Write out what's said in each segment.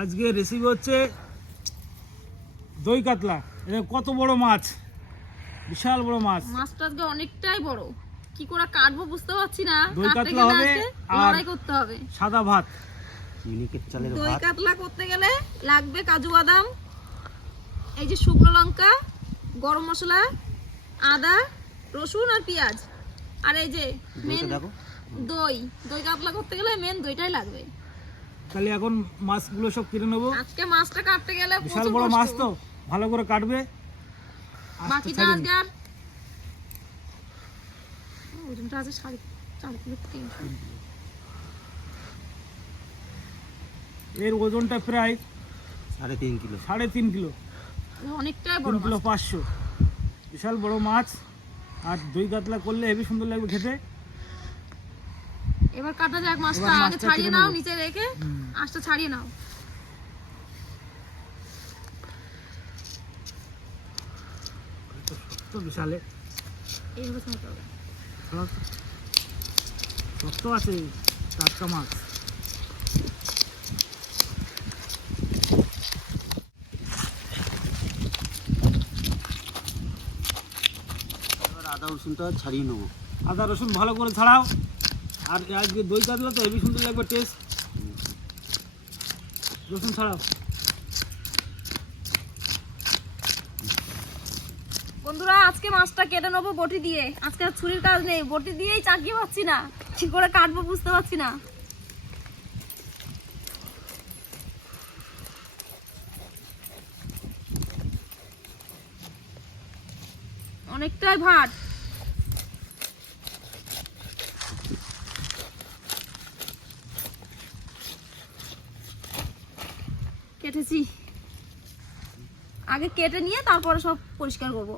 আজকে রেসিপি হচ্ছে দই কাতলা। এটা কত বড় মাছ, বিশাল বড় মাছ। মাছটা আজকে অনেকটাই বড়, কি করে কাটবো বুঝতে পারছি না। দই কাতলা হবে আর লড়াই করতে হবে। সাদা ভাত। দই কাতলা করতে গেলে লাগবে কাজু বাদাম, এই যে শুকনো লঙ্কা, গরম মশলা, আদা, রসুন আর পেঁয়াজ, আর এই যে মেন দই। দই কাতলা করতে গেলে মেন দইটাই লাগবে। তাহলে এখন মাছগুলো সব কেটে নেবো। আজকে মাছটা কাটতে গেলে বিশাল বড় মাছ, তো ভালো করে কাটবে। বাকিটা আজকে আর ওজনটা আছে 4.5 কিলো। এর ওজনটা প্রায় 3.5 কিলো। 3.5 কিলো, অনেকটাই বড় 3 কিলো 500। বিশাল বড় মাছ। আর দই কাতলা করলে হেবি সুন্দর লাগবে খেতে। এবার কাটা যাক মাছটা। আগে ছাড়িয়ে নাও, নিচে রেখে আঁশটা ছাড়িয়ে নাও। বিশালে এইভাবে ছাড়তে হবে। শক্ত আছে, টাটকা মাছ। এবার আদা রসুনটা ছাড়িয়ে নেবো। আদা রসুন ভালো করে ছাড়াও। আর আজকে দই কাতলা তো হেবি সুন্দর লাগবে টেস্ট। রসুন ছাড়াও। বন্ধুরা, আজকে মাছটা কেটে নেবো বটি দিয়ে। আজকে আর ছুরির কাজ নেই, বটি দিয়েই চাকিয়ে পাচ্ছি না, কি করে কাটবো বুঝতে পারছি না। অনেকটাই ভাট। কেটেছি, আগে কেটে নিয়ে তারপরে সব পরিষ্কার করব।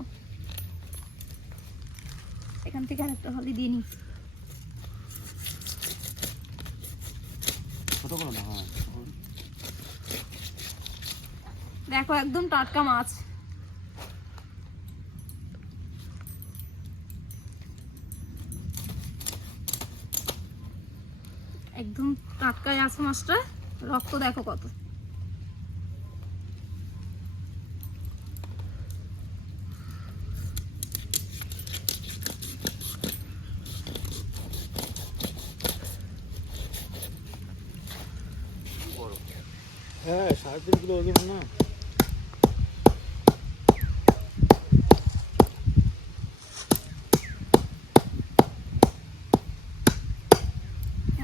এখান থেকে আরেকটা হলদি দিয়ে নি। ছোট করো না। হ্যাঁ, দেখো একদম টাটকা মাছ। একদম টাটকাই আছে মাছটা। রক্ত দেখো কত। হ্যাঁ, 3.5 কিলো ওজন না।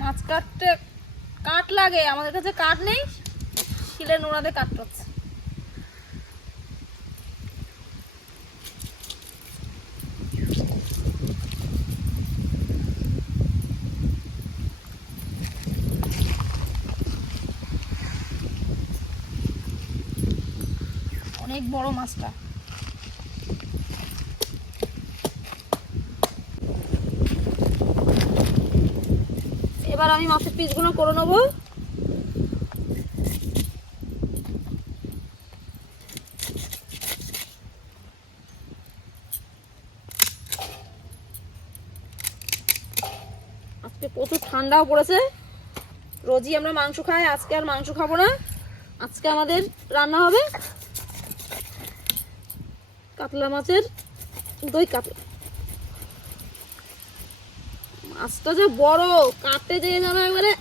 মাছ কাটতে কাঠ লাগে, আমাদের কাছে কাঠ নেই, শিলের নোড়াতে কাটতে হচ্ছে। অনেক বড় মাছটা। এবার আমি মাছের পিসগুলো করে নেবো। আজকে প্রচুর ঠান্ডাও পড়েছে। রোজই আমরা মাংস খাই, আজকে আর মাংস খাবো না। আজকে আমাদের রান্না হবে কাতলা মাছের দই কাতলা। মাছটা যে বড়, কাটতে যেয়ে যেন একবারে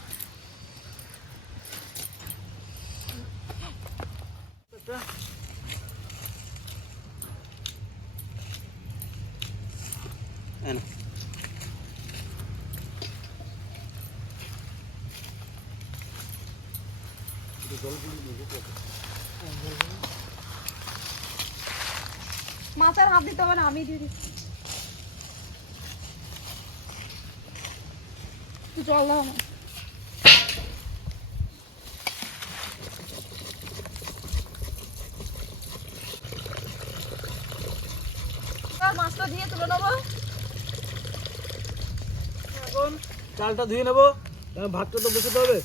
মাথার হাত দিতে হবে না, আমি দিয়ে দিচ্ছি। একটু জল দাও না। মাছটা দিয়ে তুলে নেবো। এখন চালটা ধুয়ে নেবো, ভাতটা তো বসাতে হবে।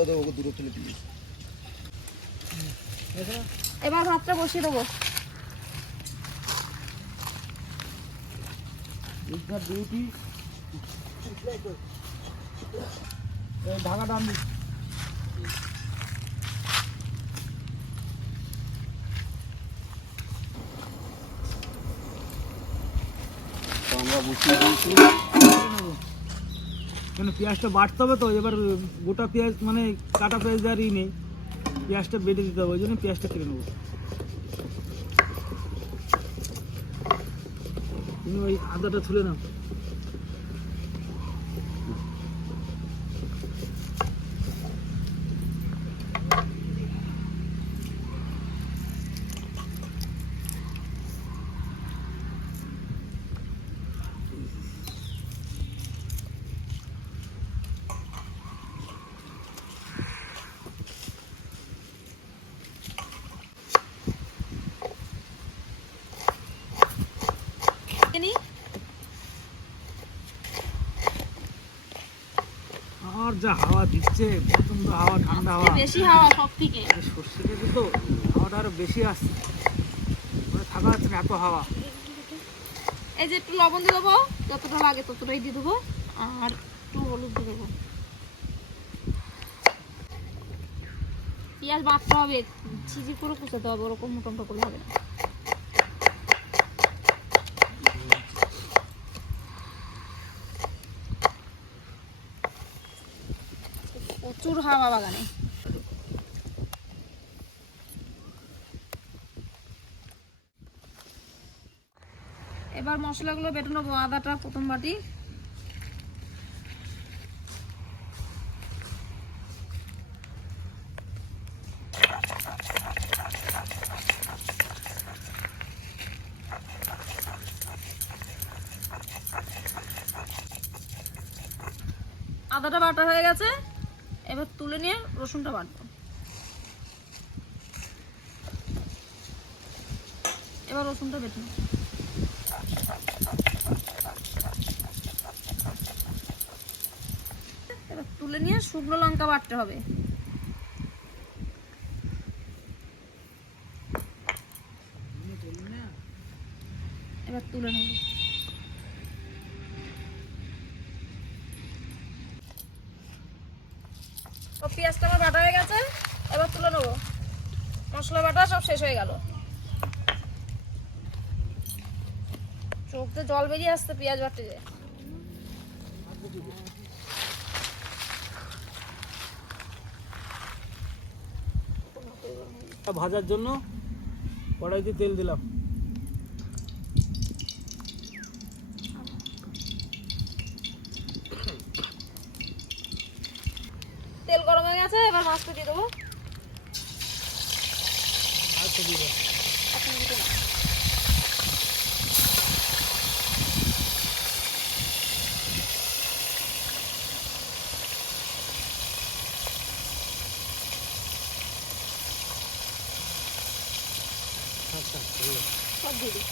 ওকে দূরে ফেলে দিয়েছি। এবার ভাতটা বসিয়ে দেবো। ডিউটি ঢাকাটা আমি তো আমরা বসিয়ে দিয়েছি। কেন পেঁয়াজটা বাটতে হবে তো, এবার গোটা পেঁয়াজ মানে কাটা পেঁয়াজ দেওয়ারই নেই, পেঁয়াজটা বেটে দিতে হবে, ওই জন্য পেঁয়াজটা কেটে নেবো। তুমি ওই আদাটা তুলে নাও। আর যা হাওয়া দিচ্ছে, প্রচন্ড হাওয়া, ঠান্ডা হাওয়া, বেশি হাওয়া সব থেকে। সর্ষে খেতে তো হাওয়াটা আরো বেশি আসছে, মানে থাকা যাচ্ছে না, এত হাওয়া। এই যে একটু লবণ দিয়ে দেবো, যতটা লাগে ততটাই দিয়ে দেবো, আর একটু হলুদ দিয়ে দেবো। পেঁয়াজ বাটতে হবে, ছিজি করে কুচাতে হবে, ওরকম মোটা মোটা করলে হবে না। প্রচুর হাওয়া বাগানে। এবার মশলাগুলো বেটে নেবো। আদাটা প্রথম বাটি, আদাটা বাটা হয়ে গেছে, এবার তুলে নিয়ে রসুনটা বাটবো। এবার রসুনটা বেটে নেব। এবার তুলে নিয়ে শুকনো লঙ্কা বাটতে হবে। এবার তুলে নেব। তো পেঁয়াজটা আমার বাটা হয়ে গেছে, এবার তুলে নেবো। মশলা বাটা সব শেষ হয়ে গেল। চোখ দিয়ে জল বেরিয়ে আসছে পেঁয়াজ বাটতে যায়। ভাজার জন্য কড়াইতে তেল দিলাম। তেল গরম হয়ে গেছে, এবার মাছটা দিয়ে দেবো। আচ্ছা দিব। এখন দিতে না। আচ্ছা সব দিয়ে দিই।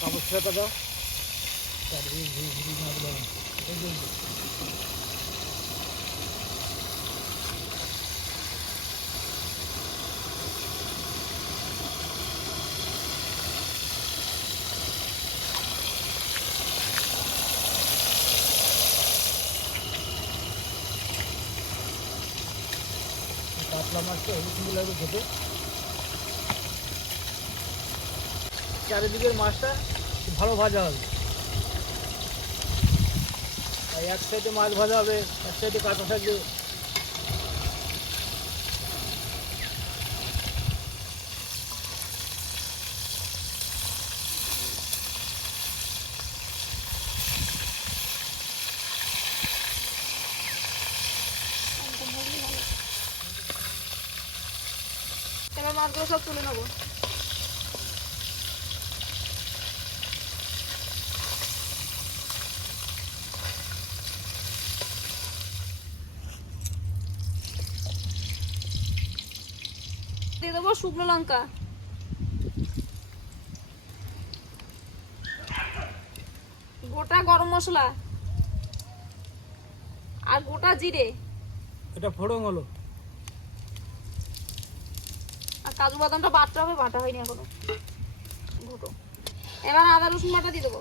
কাপড় ছেড়ে দাও, চারদিকে ঘুরি ঘুরি মাছ দাও। কাতলা মাছটা হলুদ সুন্দর লাগবে খেতে। চারিদিকের মাছটা ভালো ভাজা হবে, আর এক সাইডে মাছ ভাজা হবে, এক সাইডে কাঁচা থাকবে। এবার মাছগুলো সব তুলে নেবো। দিয়ে দেবো শুকনো লঙ্কা, গোটা গরম মশলা আর গোটা জিরে, এটা ফোড়ন হলো। আর কাজু বাদামটা বাটতে হবে, বাটা হয়নি এখনো। ঘুটো। এবার আদা রসুন বাটা দিয়ে দেবো।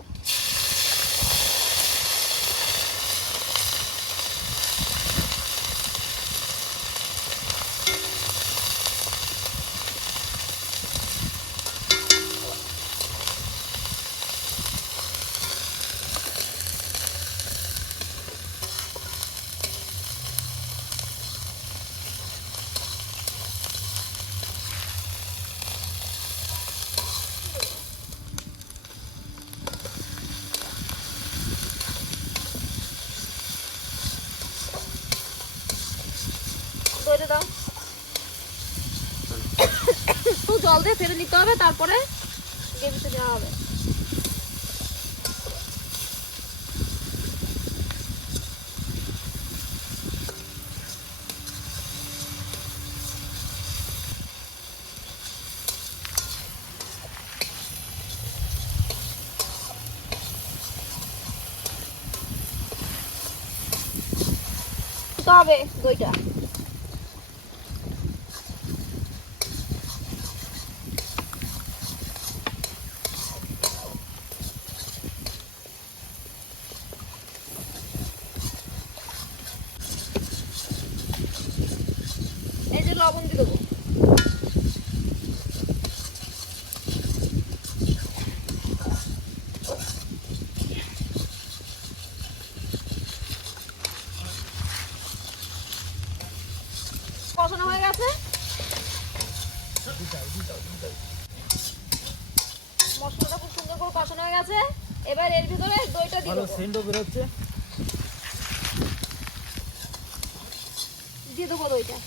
দইটা দাও। একটু জল দিয়ে ফেলে নিতে হবে, তারপরে গ্রেভিতে দেওয়া হবে। দিতে হবে দইটা। এই যে লবণ দিয়ে দেবো। কষানো হয়ে গেছে, মশলাটা খুব সুন্দর করে কষানো হয়ে গেছে। এবার এর ভিতরে দইটা দিয়ে ভালো দেবো। সেন্টও বেরোচ্ছে। দিয়ে দেবো দইটা।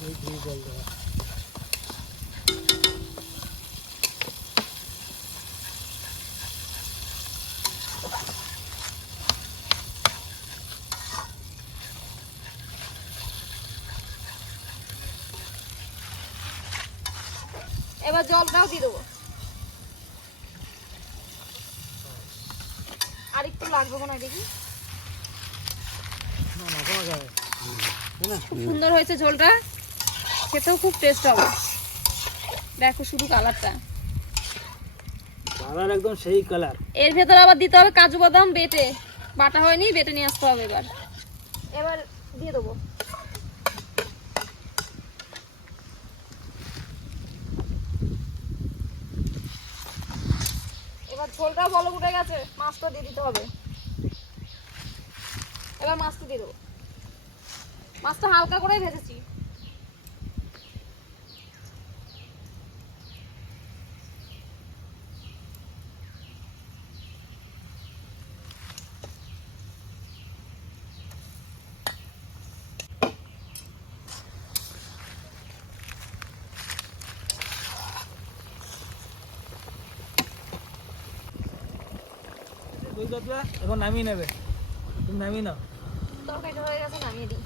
দই দিয়ে জল দেওয়া। এবার জলটাও দিয়ে দেবো। আর একটু লাগবে মনে হয়, দেখি। না না কমা যাবে। খুব সুন্দর হয়েছে ঝোলটা, খেতেও খুব টেস্ট হবে। দেখো শুধু কালারটা, কালার একদম সেই কালার। এর ভেতর আবার দিতে হবে কাজু বাদাম বেটে, বাটা হয়নি, বেটে নিয়ে আসতে হবে। এবার এবার দিয়ে দেবো। এবার ঝোলটা বলক উঠে গেছে, মাছটা দিয়ে দিতে হবে। এবার মাছটা দিয়ে দেবো। মাছটা হালকা করে ভেজেছি। দই কাতলা এখন নামিয়ে নেবে। তুমি নামিয়ে নাও। তরকারিটা হয়ে গেছে, নামিয়ে দিই।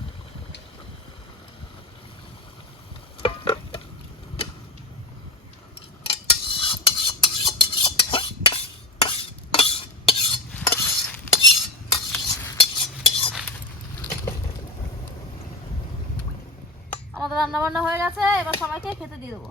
আমাদের রান্না বান্না হয়ে গেছে, এবার সবাইকে খেতে দিয়ে দেবো।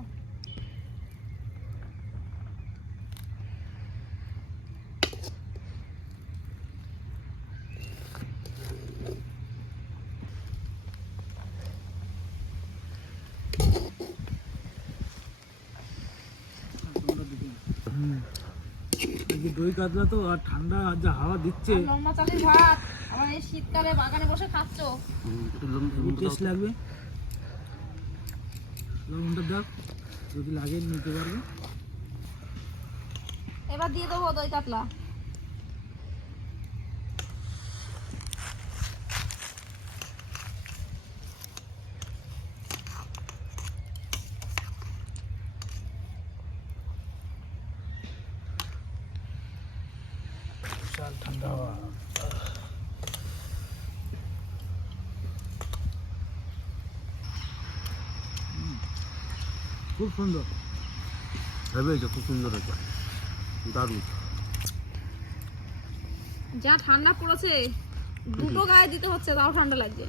দই কাতলা তো আর ঠান্ডা যা হাওয়া দিচ্ছে, লম্বা চালের ভাত, আমার এই শীতকালে বাগানে বসে খাচ্ছো। টেস্ট লাগবে। লবণটা দাও, যদি লাগে নিতে পারবে। এবার দিয়ে দেবো দই কাতলা। বিশাল ঠান্ডা হাওয়া। খুব সুন্দর। ভেবেছো খুব সুন্দর হয়েছে। দারুণ। যা ঠান্ডা পড়েছে, দুটো গায়ে দিতে হচ্ছে, তাও ঠান্ডা লাগছে।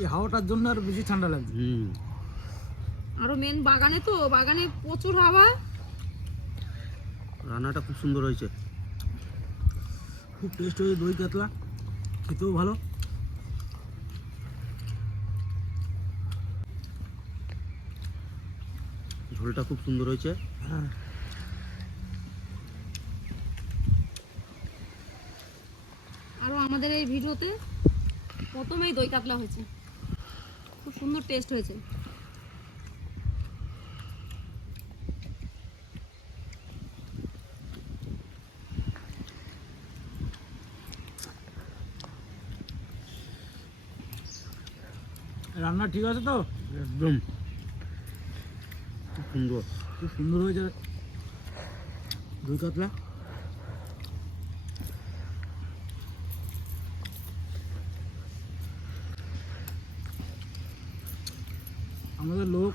এই হাওয়াটার জন্য আর বেশি ঠান্ডা লাগছে। আরো মেন বাগানে, তো বাগানে প্রচুর হাওয়া। রান্নাটা খুব সুন্দর হয়েছে। খুব টেস্ট হয়েছে দই কাতলা, খেতেও ভালো। ঝোলটা খুব সুন্দর হয়েছে। হ্যাঁ, আরো আমাদের এই ভিডিওতে প্রথমেই দই কাতলা হয়েছে, খুব সুন্দর টেস্ট হয়েছে। রান্না ঠিক আছে তো? একদম খুব সুন্দর। খুব সুন্দর হয়েছে দই কাতলা। আমাদের লোক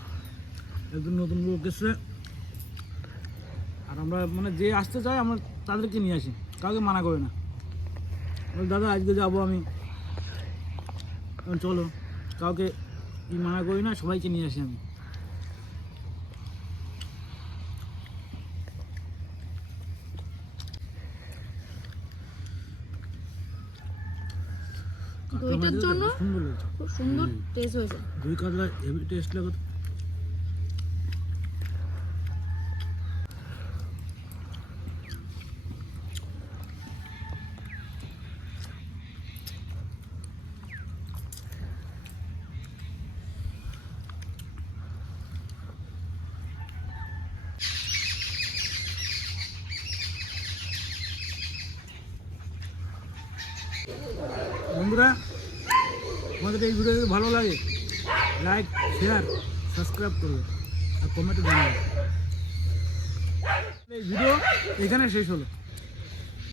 একজন নতুন লোক এসছে, আর আমরা মানে যে আসতে চাই আমরা তাদেরকে নিয়ে আসি, কাউকে মানা করি না। বল দাদা আজকে যাবো আমি, চলো, কাউকে মানা করি না, সবাইকে নিয়ে আসি আমি। দইটার জন্য সুন্দর হয়েছে, খুব সুন্দর টেস্ট হয়েছে। দই কাতলা হেভি টেস্ট লাগে। বন্ধুরা, আমাদের এই ভিডিও যদি ভালো লাগে লাইক, শেয়ার, সাবস্ক্রাইব করবে আর কমেন্টে জানাবে। এই ভিডিও এখানে শেষ হলো।